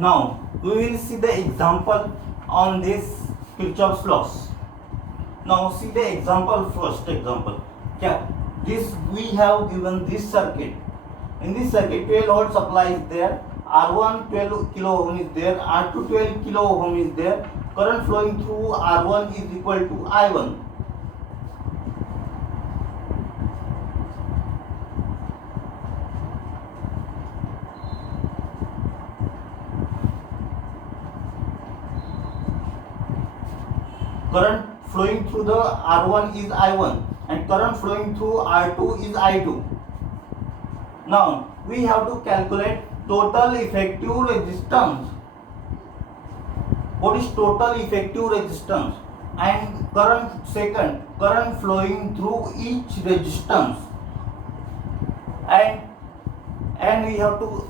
Now we will see the example on this Kirchhoff's laws. Now see the example first. Example. Yeah. This we have given this circuit. In this circuit, 12 volt supply is there. R1 12 kilo ohm is there. R2 12 kilo ohm is there. Current flowing through R1 is equal to I1. Current flowing through the R1 is I1 and current flowing through R2 is I2. Now we have to calculate total effective resistance. What is total effective resistance? And current flowing through each resistance. And we have to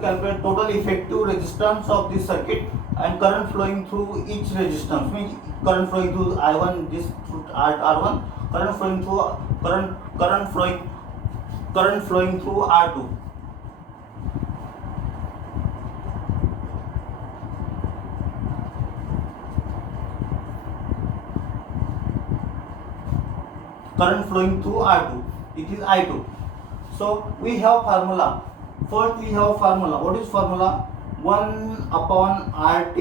calculate total effective resistance of this circuit and current flowing through each resistance. Means current flowing through I1, this R1, current flowing through current flowing through R2. Current flowing through R2, it is I2. So we have formula. First we have formula. What is formula? 1 upon RT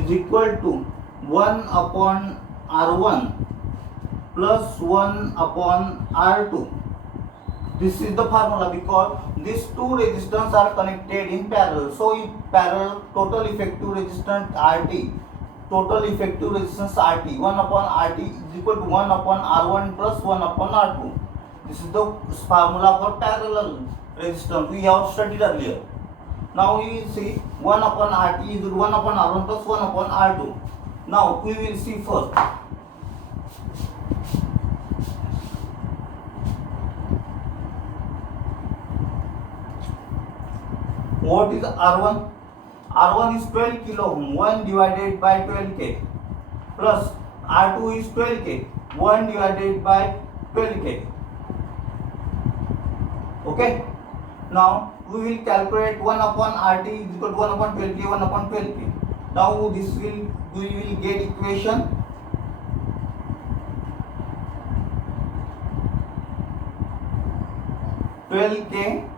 is equal to 1 upon R1 plus 1 upon R2. This is the formula because these two resistors are connected in parallel. So in parallel, total effective resistance RT, total effective resistance RT, 1 upon RT is equal to 1 upon R1 plus 1 upon R2. This is the formula for parallel resistance we have studied earlier. Now we will see 1 upon RT is 1 upon R1 plus 1 upon R2. Now we will see first. What is R1? R1 is 12 kilo ohm, 1 divided by 12k, plus R2 is 12k, 1 divided by 12k. Okay. Now we will calculate 1 upon RT is equal to 1 upon 12k, 1 upon 12k. Now we will get equation. (12k)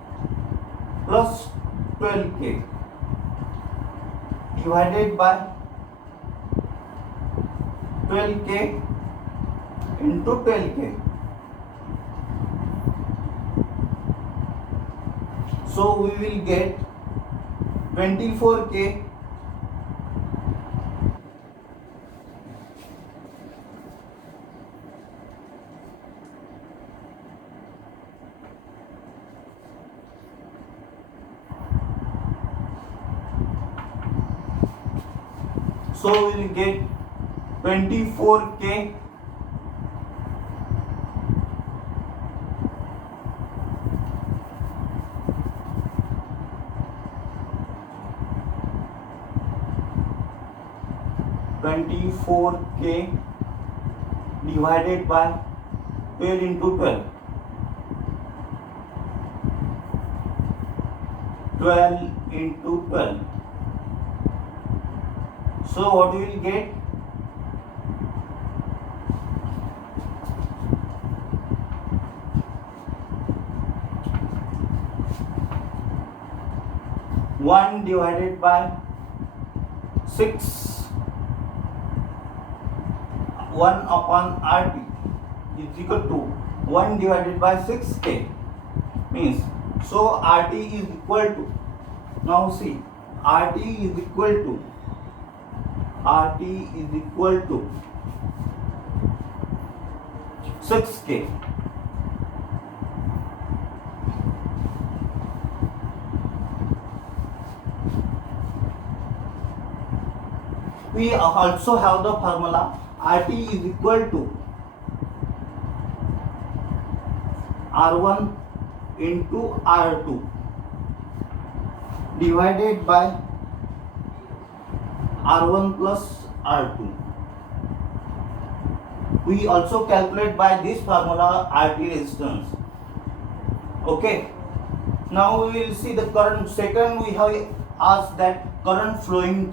plus 12k divided by 12k into 12k. So we will get 24k So we will get 24k divided by 12 into 12. 12 into 12. So what we will get? One divided by 6. 1 upon RT is equal to 1 divided by 6k. Means so RT is equal to, now see, RT is equal to 6k. We also have the formula RT is equal to R1 into R2 divided by R1 plus R2. we also calculate by this formula RT resistance. Okay. Now we will see the current. Second, we have asked that current flowing through